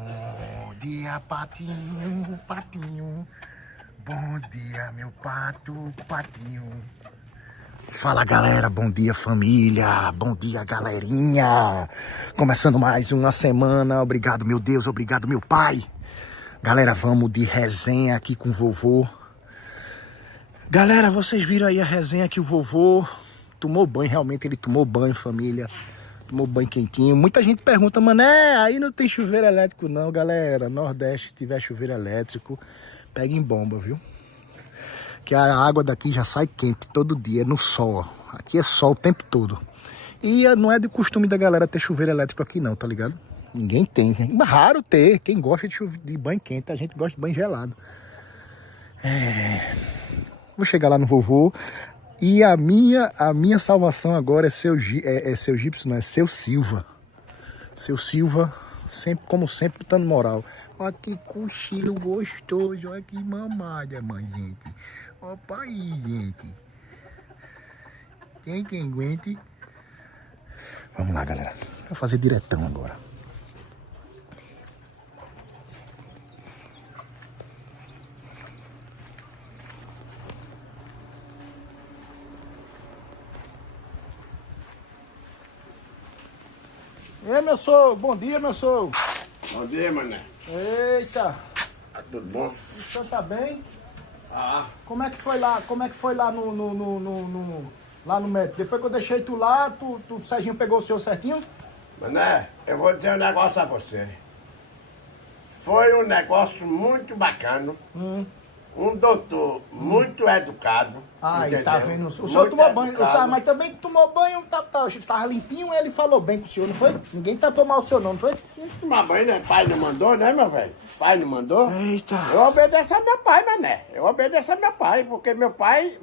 Bom dia, patinho, patinho. Bom dia, meu pato, patinho. Fala, galera. Bom dia, família. Bom dia, galerinha. Começando mais uma semana. Obrigado, meu Deus. Obrigado, meu pai. Galera, vamos de resenha aqui com o vovô. Galera, vocês viram aí a resenha que o vovô tomou banho. Realmente ele tomou banho, família. Tomou banho quentinho. Muita gente pergunta, mané, aí não tem chuveiro elétrico não, galera. Nordeste, se tiver chuveiro elétrico, pega em bomba, viu? Que a água daqui já sai quente todo dia, no sol. Aqui é sol o tempo todo. E não é de costume da galera ter chuveiro elétrico aqui não, tá ligado? Ninguém tem. É raro ter. Quem gosta de banho quente, a gente gosta de banho gelado. Vou chegar lá no vovô. E a minha salvação agora é seu Gibson, não é seu Silva. Seu Silva, sempre, como sempre, dando moral. Olha que cochilo gostoso, olha que mamada, mãe, gente. Opa aí, gente. Tem quem aguente. Vamos lá, galera. Vou fazer diretão agora. Ei, meu sogro, bom dia, meu sogro. Bom dia, mané. Eita, Tá tudo bom? o senhor tá bem? Ah, Como é que foi lá lá no médico? Depois que eu deixei tu lá, o Serginho pegou o senhor certinho? mané, eu vou dizer um negócio a você. Foi um negócio muito bacana. Um doutor muito educado. Ai, entendeu? tá vendo? O senhor Muito tomou banho, educado. mas também tomou banho, tava limpinho, ele falou bem com o senhor, não foi? Ninguém tá tomando o senhor não foi? Tomar banho, né? Pai não mandou, né, meu velho? Pai não mandou? Eita. Eu obedeço a meu pai, mané. Eu obedeço a meu pai, porque meu pai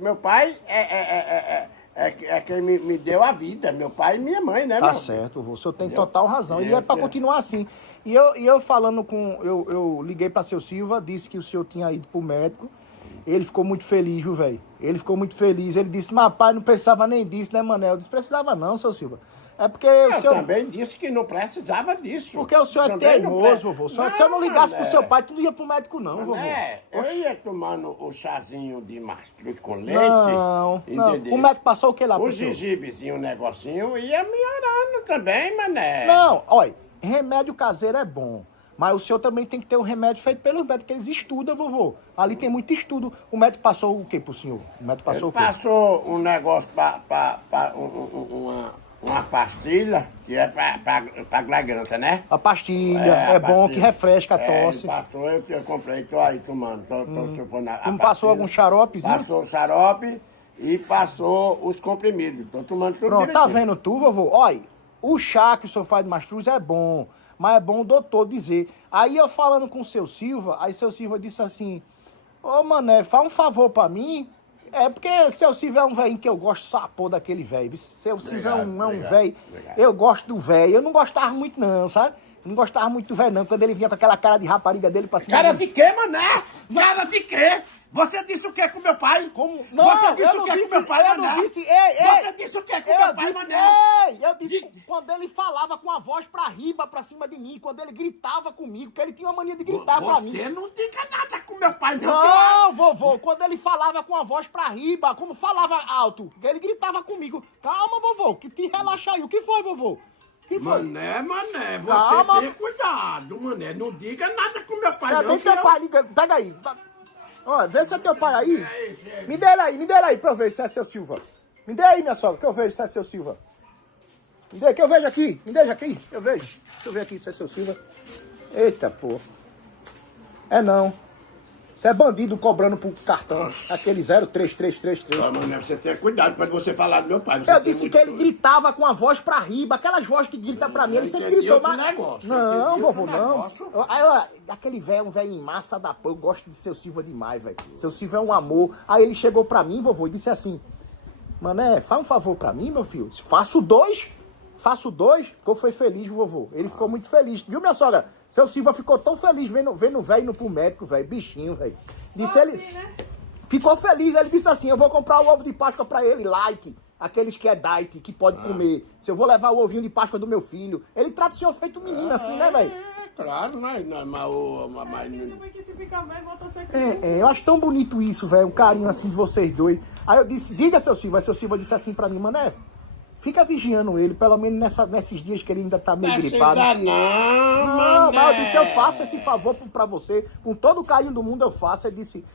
é quem me deu a vida. Meu pai e minha mãe, né, Tá meu? certo, o senhor tem Entendeu? total razão. E é pra continuar assim. E eu falando com. Eu liguei pra seu Silva, disse que o senhor tinha ido pro médico. Ele ficou muito feliz, viu, velho? Ele ficou muito feliz. Ele disse, mas pai, não precisava nem disso, né, Mané? Eu disse, precisava não, seu Silva. É porque o Eu senhor. também disse que não precisava disso. Porque o senhor é Também não teimoso, vovô. Se o senhor não ligasse pro Mané. seu pai, tu não ia pro médico, não, vovô. Mané, eu ia tomando o chazinho de mastruz com leite. Não. Entendeu? O médico passou o que lá pro O senhor? gengibezinho, o negocinho, ia melhorando também, mané. Não, olha, remédio caseiro é bom. Mas o senhor também tem que ter um remédio feito pelos médicos, que eles estudam, vovô. Ali tem muito estudo. O médico passou o que pro senhor? O médico passou Ele o quê? passou um negócio uma pastilha que é pra garganta, né? A pastilha, a é bom, pastilha. que refresca a tosse. Ele passou, eu comprei, tô aí tomando. Tô chupando a Tu não passou pastilha. algum xaropezinho? Passou o xarope e passou os comprimidos. Tô tomando tudo Pronto, tá direitinho. vendo tu, vovô? Olha, o chá que o senhor faz de mastruz é bom, mas é bom o doutor dizer. Aí eu falando com o seu Silva, aí seu Silva disse assim, ô mané, faz um favor pra mim. É porque seu Silva é um velhinho que eu gosto sapô daquele velho. Seu Silva é um Obrigado. velho. Eu gosto do velho. Eu não gostava muito não, sabe? Eu não gostava muito do velho não, quando ele vinha com aquela cara de rapariga dele pra cima. Cara de mim. de quê, mané? Cara de quê? Você disse o que com meu pai? Como? Não, Você disse eu não o que disse, com meu pai, eu não mané? disse, ei. Você disse o que com Eu meu pai, disse, mané? eu disse quando ele falava com a voz pra riba, pra cima de mim, quando ele gritava comigo, que ele tinha uma mania de gritar pra mim. Você não diga nada com meu pai, não. Não, vovô, quando ele falava com a voz pra riba, como falava alto, ele gritava comigo. Calma, vovô, que te relaxa aí. O que foi, vovô? O que foi? Mané, você Calma. tem cuidado, mané. Não diga nada com meu pai, Você é não. bem teu pai, liga, pega aí. Olha, vê se é teu pai aí. Aí, Me dê ele aí pra eu ver se é seu Silva. Me dê aí, minha sogra, que eu vejo se é seu Silva. Me dê, que eu vejo aqui. Me deixa aqui, eu vejo. Deixa eu ver aqui se é seu Silva. Eita, pô. É não. Você é bandido cobrando pro cartão. Aquele 03333. Ó, mané, você tem cuidado pra você falar do meu pai. Você Eu tem disse muito que ele coisa. gritava com a voz pra riba, aquelas vozes que grita pra mim, ele sempre entendi gritou, outro mas... negócio, Não, entendi vovô, outro não. negócio. Aquele velho, um velho em massa da porra, eu gosto de seu Silva demais, velho. Seu Silva é um amor. Aí ele chegou pra mim, vovô, e disse assim, mané, faz um favor pra mim, meu filho. Faço dois. Foi feliz, vovô. Ele ficou muito feliz. Viu, minha sogra? Seu Silva ficou tão feliz vendo o velho indo pro médico, velho. Bichinho, velho. Disse ele... né? Ficou feliz, ele disse assim, eu vou comprar o ovo de Páscoa pra ele, light, aqueles que é diet, que pode comer. Se eu vou levar o ovinho de Páscoa do meu filho. Ele trata o senhor feito menino assim, né, velho? claro, mas eu acho tão bonito isso, velho, um carinho assim de vocês dois. Aí eu disse, diga, seu Silva. Aí seu Silva disse assim pra mim, Mané, fica vigiando ele, pelo menos nesses dias que ele ainda tá meio gripado. Não, mas eu disse, eu faço esse favor pra você, com todo o carinho do mundo eu faço. Ele disse,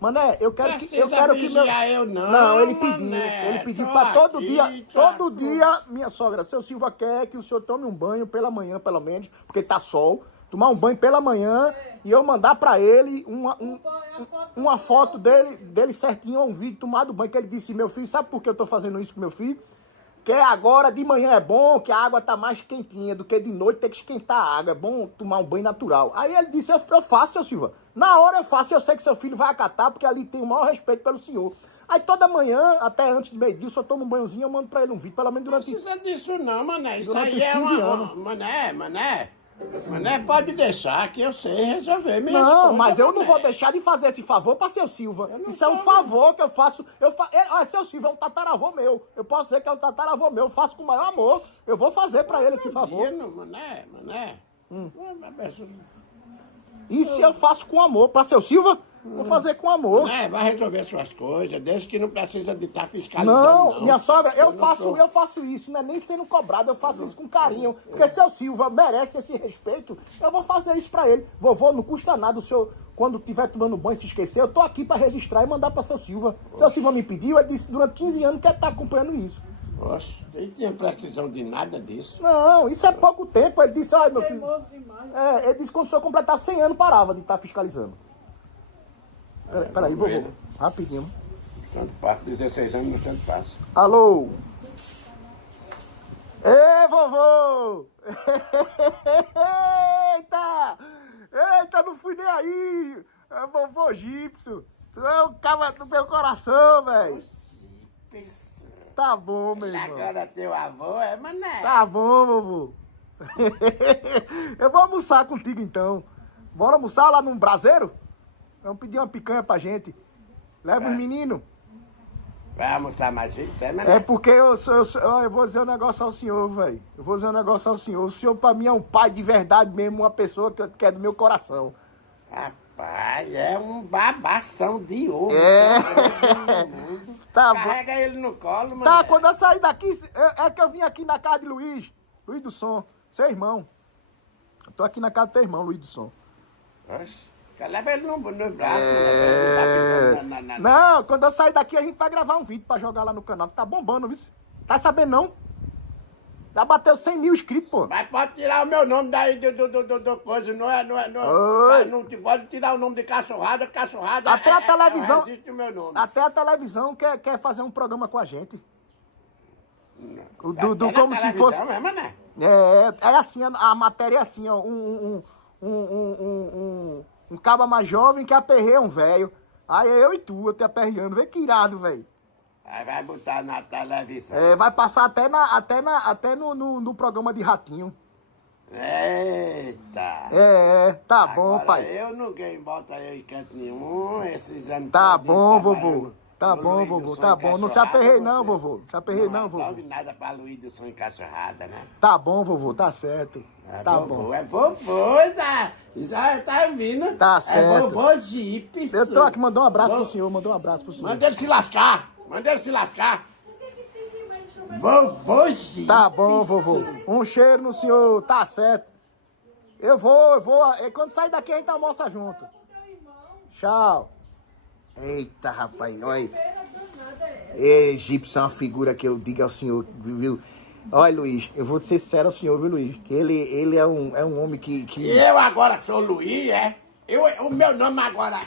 Mané, eu quero que meu... Não, ele pediu pra todo dia, minha sogra, seu Silva quer que o senhor tome um banho pela manhã, pelo menos, porque tá sol, tomar um banho pela manhã e eu mandar pra ele uma foto dele certinho, um vídeo tomado banho, que ele disse, meu filho, sabe por que eu tô fazendo isso com meu filho? Que agora de manhã é bom, que a água tá mais quentinha do que de noite tem que esquentar a água, é bom tomar um banho natural. Aí ele disse, eu faço, seu Silva. Na hora eu faço, eu sei que seu filho vai acatar, porque ali tem o maior respeito pelo senhor. Aí toda manhã, até antes de meio-dia, eu só tomo um banhozinho e eu mando pra ele um vídeo, pelo menos durante... Não precisa disso não, Mané. Isso durante aí os 15 anos. Mané, pode deixar que eu sei resolver minhas Não, coisas, mas eu não Mané. vou deixar de fazer esse favor pra seu Silva. Isso é um favor que eu faço. Seu Silva é um tataravô meu. Eu posso dizer que é um tataravô meu. Eu faço com o maior amor. Eu vou fazer pra ele esse favor. Mané. Isso eu faço com amor. Pra seu Silva, vou fazer com amor. Mané, vai resolver suas coisas, desde que não precisa de estar fiscalizando. Não, minha sogra, eu faço isso, não é nem sendo cobrado, eu faço isso com carinho. Porque seu Silva merece esse respeito, eu vou fazer isso pra ele. Vovô, não custa nada o senhor, quando estiver tomando banho, se esquecer, eu tô aqui pra registrar e mandar pra seu Silva. Seu Silva me pediu, ele disse durante 15 anos que ele tá acompanhando isso. Nossa, ele tinha precisão de nada disso. Não, isso é pouco tempo. Ele disse, olha, meu filho. Ele disse que quando o senhor completar 100 anos, parava de estar fiscalizando. Peraí, vovô. Rapidinho. Tanto passa, 16 anos, tanto passa. Alô? Ei, vovô! Eita! Eita, não fui nem aí! É vovô Gipso! Tu é o cara do meu coração, velho! Tá bom, meu irmão. Agora teu avô é Mané. Tá bom, vovô. Eu vou almoçar contigo, então. Bora almoçar lá num braseiro? Vamos pedir uma picanha pra gente. Leva os meninos. Vai almoçar mais gente, é, Mané? É porque eu vou dizer um negócio ao senhor, velho. Eu vou dizer um negócio ao senhor. O senhor, pra mim, é um pai de verdade mesmo, uma pessoa que é do meu coração. Rapaz, é um babação de ouro. Tá Carrega ele no colo, mano. Tá, quando eu sair daqui, é que eu vim aqui na casa de Luiz do Som, seu irmão. Eu tô aqui na casa do teu irmão, Luiz do Som. Oxe, leva ele no braço, né? Não, quando eu sair daqui a gente vai gravar um vídeo pra jogar lá no canal, que tá bombando, viu? Tá sabendo não? Já bateu 100 mil inscritos, pô. Mas pode tirar o meu nome daí do coisa, não pode tirar o nome de cachorrada. Até a televisão. Não existe o meu nome. Até a televisão quer fazer um programa com a gente. Como se fosse. Mesmo, né? É assim, a matéria é assim, ó. Um caba mais jovem que aperreia um velho. Aí eu e tu, eu te aperreando. Vê que irado, velho. Aí vai botar na televisão. Vai passar até no programa de Ratinho. Eita! Tá agora, bom, pai. Eu ninguém bota eu em canto nenhum, esses anos. Tá bom, vovô. Tá bom, vovô, tá bom. Não se aperrei não, vovô. Não se aperrei não, vovô. Não nada pra Luiz do Som Encaixorrada, né? Tá bom, vovô, tá certo. Tá bom. É vovô, já tá vindo. Tá certo. É vovô Gipso. Eu tô aqui, mandou um abraço pro senhor, mandou um abraço pro senhor. Manda ele se lascar. Vovô Gipso. Tá bom, vovô. Um cheiro no senhor, tá certo. Eu vou. Quando sair daqui a gente almoça junto. Tchau. Eita, rapaz, olha aí. Egípcio é uma figura que eu digo ao senhor, viu? Olha, Luiz, eu vou ser sincero ao senhor, viu, Luiz? Que ele é um homem que... Eu agora sou Luiz, é? O meu nome agora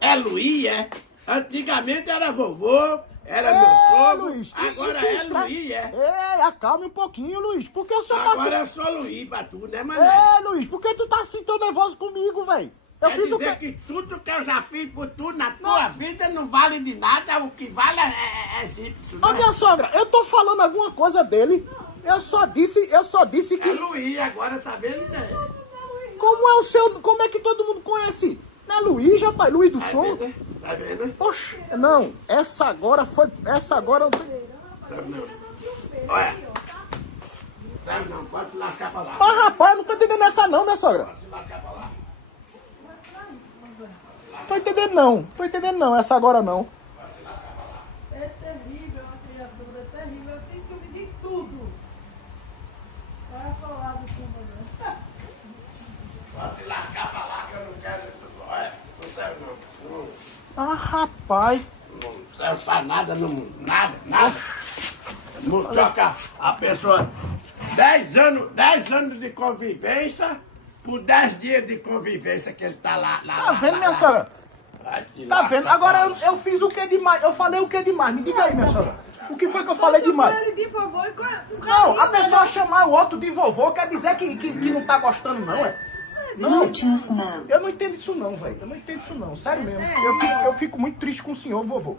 é Luiz, é? Antigamente era vovô, era meu sogro, Luiz, agora é Luiz, é? Ei, acalme um pouquinho, Luiz, porque o senhor agora eu sou Luiz pra tu, né, mané? Luiz, por que tu tá assim tão nervoso comigo, velho? Quer dizer que tudo que eu já fiz por tu na tua vida não vale de nada, o que vale é Gipso, né? Ô, minha sogra, eu tô falando alguma coisa dele, eu só disse que... É Luiz agora, tá vendo, né? Como é que todo mundo conhece? Não é Luiz, rapaz, Luiz do Som? Tá vendo? Oxe, não, essa agora não tem... Olha, serve não, pode se lascar pra lá. Mas rapaz, eu não tô entendendo essa não, minha sogra. Pode se lascar pra lá. Tô entendendo não, essa agora não. É terrível, a criatura é terrível. Eu tenho ciúme de tudo. Vai falar do fumo, não. Pode se lascar pra lá que eu não quero isso. Não serve não. Ah, rapaz. Não serve pra nada no mundo. Nada. Não troca a pessoa 10 anos de convivência por 10 dias de convivência que ele tá lá. Tá vendo, minha sogra? Tá vendo? Agora eu fiz o que demais? Eu falei o que demais? Me diga aí, minha sogra. O que foi que eu falei demais? Ele de favor, Não, a pessoa chamar o outro de vovô quer dizer que não tá gostando, não, é? Não, eu não entendo isso não, velho. Eu não entendo isso não, sério mesmo. Eu fico muito triste com o senhor, vovô.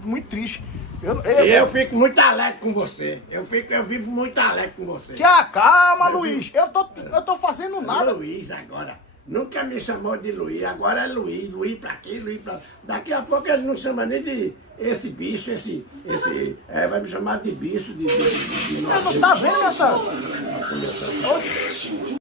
Muito triste. Eu fico muito alegre com você. Eu vivo muito alegre com você. Que calma, Luiz. Eu tô fazendo nada. Luiz agora. Nunca me chamou de Luiz, agora é Luiz. Luiz pra quê, Luiz pra... Daqui a pouco ele não chama nem de esse bicho, vai me chamar de bicho, de Tá vendo, minha sogra? Oxi.